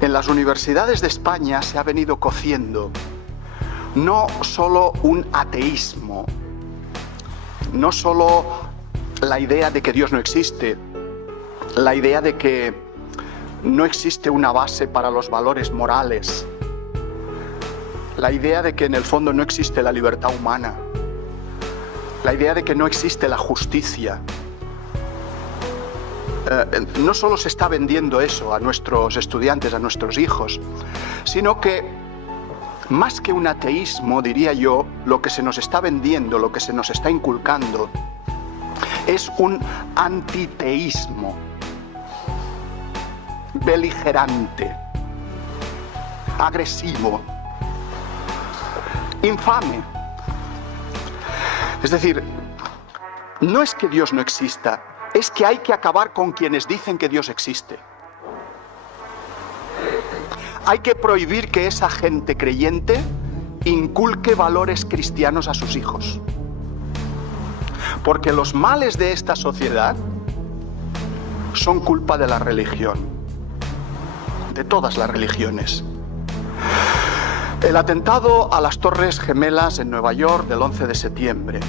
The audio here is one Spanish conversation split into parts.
En las universidades de España se ha venido cociendo no solo un ateísmo, no solo la idea de que Dios no existe, la idea de que no existe una base para los valores morales, la idea de que en el fondo no existe la libertad humana, la idea de que no existe la justicia. No solo se está vendiendo eso a nuestros estudiantes, a nuestros hijos, sino que más que un ateísmo, diría yo, lo que se nos está vendiendo, lo que se nos está inculcando, es un antiteísmo beligerante, agresivo, infame. Es decir, no es que Dios no exista, es que hay que acabar con quienes dicen que Dios existe. Hay que prohibir que esa gente creyente inculque valores cristianos a sus hijos. Porque los males de esta sociedad son culpa de la religión, de todas las religiones. El atentado a las Torres Gemelas en Nueva York del 11 de septiembre.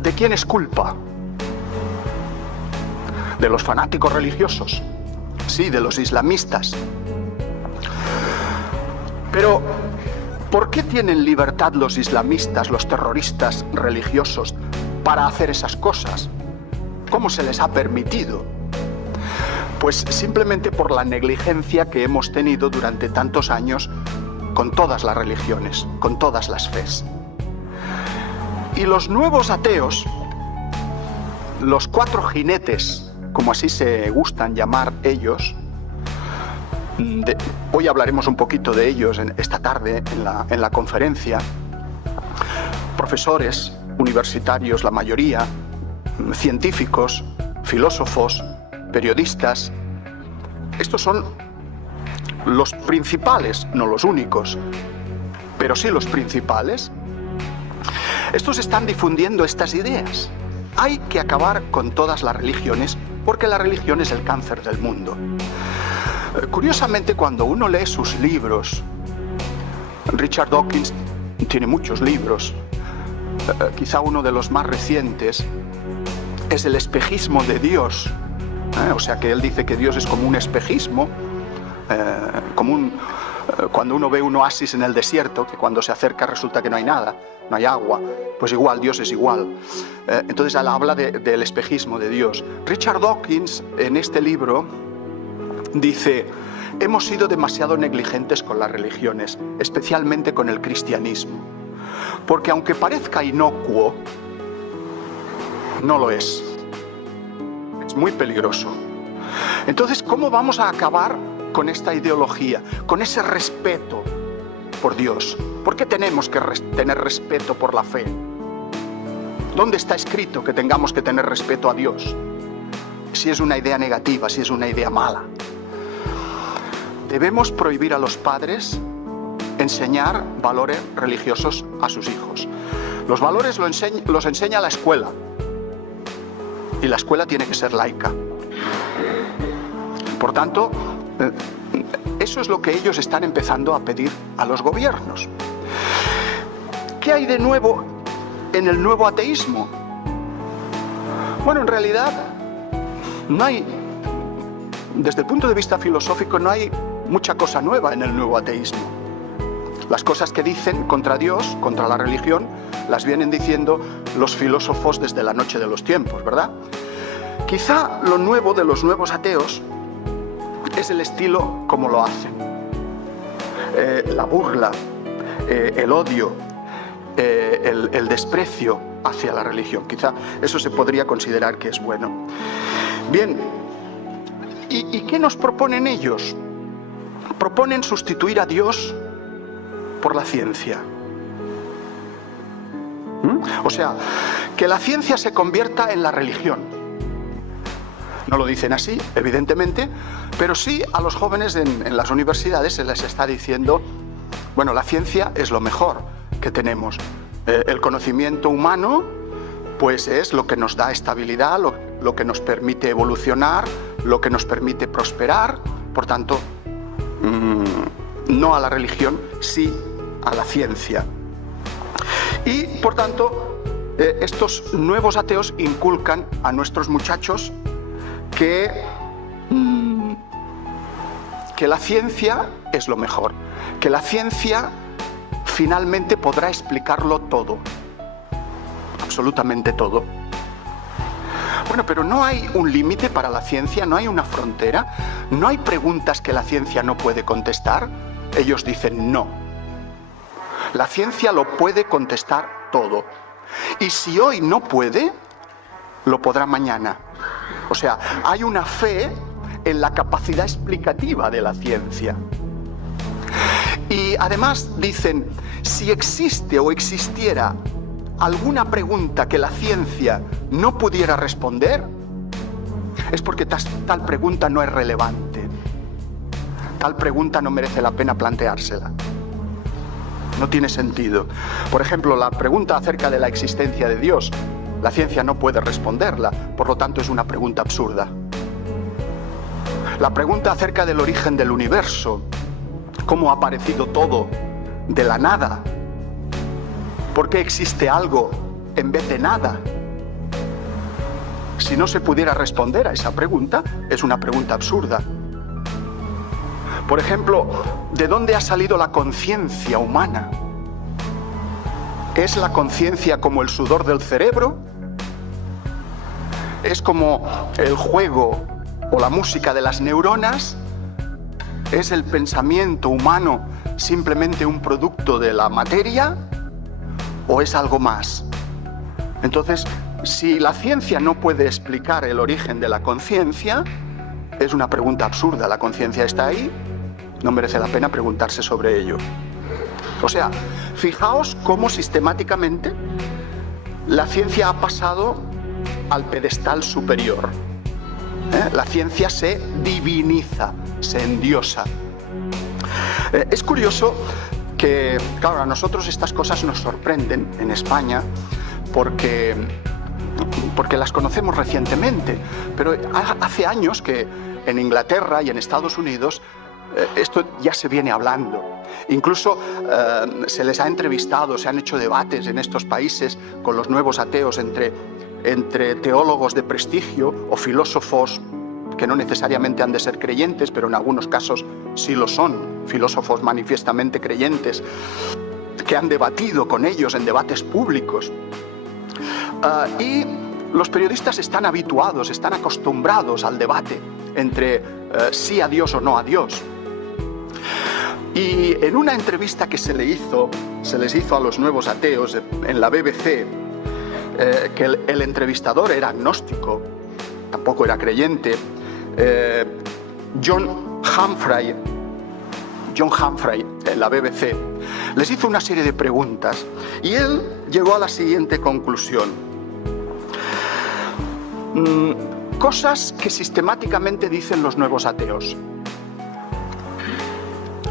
¿De quién es culpa? ¿De los fanáticos religiosos? Sí, de los islamistas. Pero, ¿por qué tienen libertad los islamistas, los terroristas religiosos, para hacer esas cosas? ¿Cómo se les ha permitido? Pues simplemente por la negligencia que hemos tenido durante tantos años con todas las religiones, con todas las fes. Y los nuevos ateos, los cuatro jinetes, como así se gustan llamar ellos, hoy hablaremos un poquito de ellos esta tarde en la conferencia, profesores universitarios, la mayoría, científicos, filósofos, periodistas. Estos son los principales, no los únicos, pero sí los principales. Estos están difundiendo estas ideas. Hay que acabar con todas las religiones porque la religión es el cáncer del mundo. Curiosamente, cuando uno lee sus libros, Richard Dawkins tiene muchos libros, quizá uno de los más recientes es El espejismo de Dios. O sea que él dice que Dios es como un espejismo, cuando uno ve un oasis en el desierto, que cuando se acerca resulta que no hay nada, no hay agua, pues igual, Dios es igual. Entonces él habla del espejismo de Dios. Richard Dawkins, en este libro, dice: hemos sido demasiado negligentes con las religiones, especialmente con el cristianismo, porque aunque parezca inocuo, no lo es. Es muy peligroso. Entonces, ¿cómo vamos a acabar con esta ideología, con ese respeto por Dios? ¿Por qué tenemos que tener respeto por la fe? ¿Dónde está escrito que tengamos que tener respeto a Dios? Si es una idea negativa, si es una idea mala. Debemos prohibir a los padres enseñar valores religiosos a sus hijos. Los valores los enseña la escuela. Y la escuela tiene que ser laica. Por tanto, eso es lo que ellos están empezando a pedir a los gobiernos. ¿Qué hay de nuevo en el nuevo ateísmo? Bueno, en realidad, no hay, desde el punto de vista filosófico, no hay mucha cosa nueva en el nuevo ateísmo. Las cosas que dicen contra Dios, contra la religión, las vienen diciendo los filósofos desde la noche de los tiempos, ¿verdad? Quizá lo nuevo de los nuevos ateos es el estilo como lo hacen. La burla, el odio, el desprecio hacia la religión. Quizá eso se podría considerar que es bueno. Bien, ¿y qué nos proponen ellos? Proponen sustituir a Dios por la ciencia. O sea, que la ciencia se convierta en la religión. No lo dicen así, evidentemente, pero sí a los jóvenes en las universidades se les está diciendo, bueno, la ciencia es lo mejor que tenemos. El conocimiento humano, pues es lo que nos da estabilidad, lo que nos permite evolucionar, lo que nos permite prosperar. Por tanto, no a la religión, sí a la ciencia. Y, por tanto, estos nuevos ateos inculcan a nuestros muchachos que la ciencia es lo mejor, que la ciencia finalmente podrá explicarlo todo, absolutamente todo. Bueno, pero no hay un límite para la ciencia, no hay una frontera, no hay preguntas que la ciencia no puede contestar. Ellos dicen no. La ciencia lo puede contestar todo. Y si hoy no puede, lo podrá mañana. O sea, hay una fe en la capacidad explicativa de la ciencia. Y además dicen, si existe o existiera alguna pregunta que la ciencia no pudiera responder, es porque tal pregunta no es relevante. Tal pregunta no merece la pena planteársela. No tiene sentido. Por ejemplo, la pregunta acerca de la existencia de Dios, la ciencia no puede responderla, por lo tanto es una pregunta absurda. La pregunta acerca del origen del universo, cómo ha aparecido todo de la nada, ¿por qué existe algo en vez de nada? Si no se pudiera responder a esa pregunta, es una pregunta absurda. Por ejemplo, ¿de dónde ha salido la conciencia humana? ¿Es la conciencia como el sudor del cerebro? ¿Es como el juego o la música de las neuronas? ¿Es el pensamiento humano simplemente un producto de la materia? ¿O es algo más? Entonces, si la ciencia no puede explicar el origen de la conciencia, es una pregunta absurda. La conciencia está ahí, no merece la pena preguntarse sobre ello. O sea, fijaos cómo sistemáticamente la ciencia ha pasado al pedestal superior. La ciencia se diviniza, se endiosa. Es curioso que, claro, a nosotros estas cosas nos sorprenden en España porque las conocemos recientemente, pero hace años que en Inglaterra y en Estados Unidos esto ya se viene hablando. Incluso se les ha entrevistado, se han hecho debates en estos países con los nuevos ateos entre teólogos de prestigio o filósofos que no necesariamente han de ser creyentes, pero en algunos casos sí lo son, filósofos manifiestamente creyentes, que han debatido con ellos en debates públicos. Y los periodistas están habituados, están acostumbrados al debate entre sí a Dios o no a Dios. Y en una entrevista que se les hizo a los nuevos ateos en la BBC, que el entrevistador era agnóstico, tampoco era creyente, John Humphrey, en la BBC, les hizo una serie de preguntas y él llegó a la siguiente conclusión. Cosas que sistemáticamente dicen los nuevos ateos.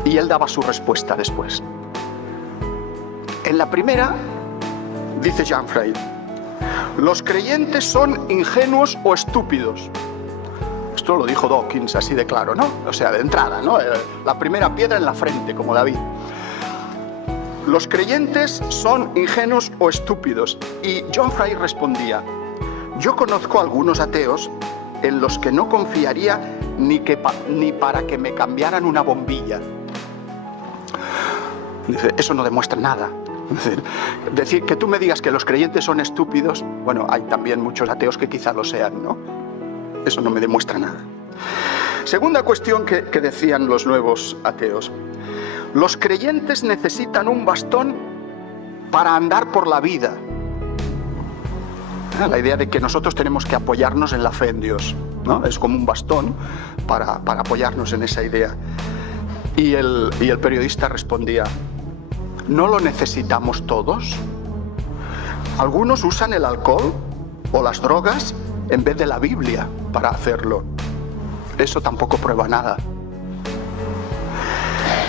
Y él daba su respuesta después. En la primera, dice Humphrey, los creyentes son ingenuos o estúpidos. Esto lo dijo Dawkins así de claro, ¿no? O sea, de entrada, ¿no? La primera piedra en la frente, como David. Los creyentes son ingenuos o estúpidos. Y Humphrey respondía, yo conozco algunos ateos en los que no confiaría ni para que me cambiaran una bombilla. Dice, eso no demuestra nada. Decir que tú me digas que los creyentes son estúpidos, bueno, hay también muchos ateos que quizá lo sean, ¿no? Eso no me demuestra nada. Segunda cuestión que decían los nuevos ateos. Los creyentes necesitan un bastón para andar por la vida. La idea de que nosotros tenemos que apoyarnos en la fe en Dios, ¿no? Es como un bastón para apoyarnos en esa idea. Y el periodista respondía, ¿no lo necesitamos todos? Algunos usan el alcohol o las drogas en vez de la Biblia para hacerlo. Eso tampoco prueba nada.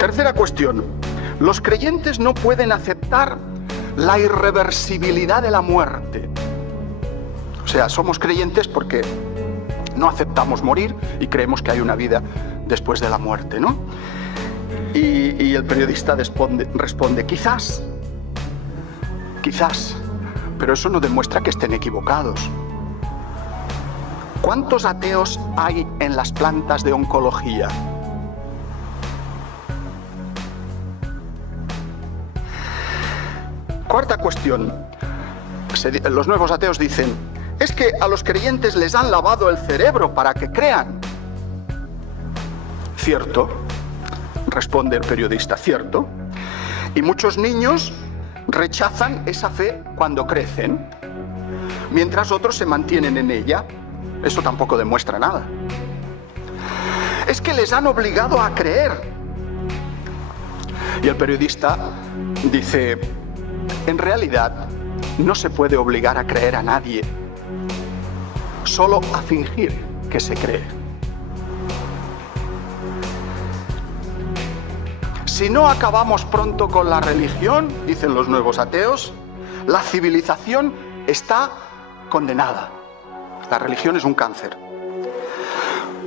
Tercera cuestión. Los creyentes no pueden aceptar la irreversibilidad de la muerte. O sea, somos creyentes porque no aceptamos morir y creemos que hay una vida después de la muerte, ¿no? Y el periodista responde, quizás, pero eso no demuestra que estén equivocados. ¿Cuántos ateos hay en las plantas de oncología? Cuarta cuestión. Los nuevos ateos dicen, es que a los creyentes les han lavado el cerebro para que crean. Cierto, responde el periodista, cierto. Y muchos niños rechazan esa fe cuando crecen, mientras otros se mantienen en ella. Eso tampoco demuestra nada. Es que les han obligado a creer. Y el periodista dice, en realidad no se puede obligar a creer a nadie, solo a fingir que se cree. Si no acabamos pronto con la religión, dicen los nuevos ateos, la civilización está condenada. La religión es un cáncer.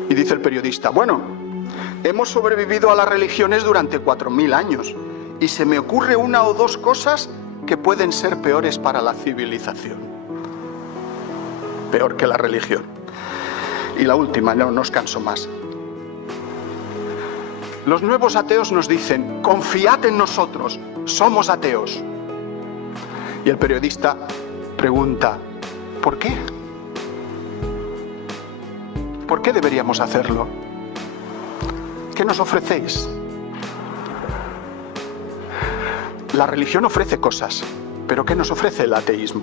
Y dice el periodista, bueno, hemos sobrevivido a las religiones durante 4000 años y se me ocurre una o dos cosas que pueden ser peores para la civilización. Peor que la religión. Y la última, no os canso más. Los nuevos ateos nos dicen, confiad en nosotros, somos ateos. Y el periodista pregunta, ¿por qué? ¿Por qué deberíamos hacerlo? ¿Qué nos ofrecéis? La religión ofrece cosas, pero ¿qué nos ofrece el ateísmo?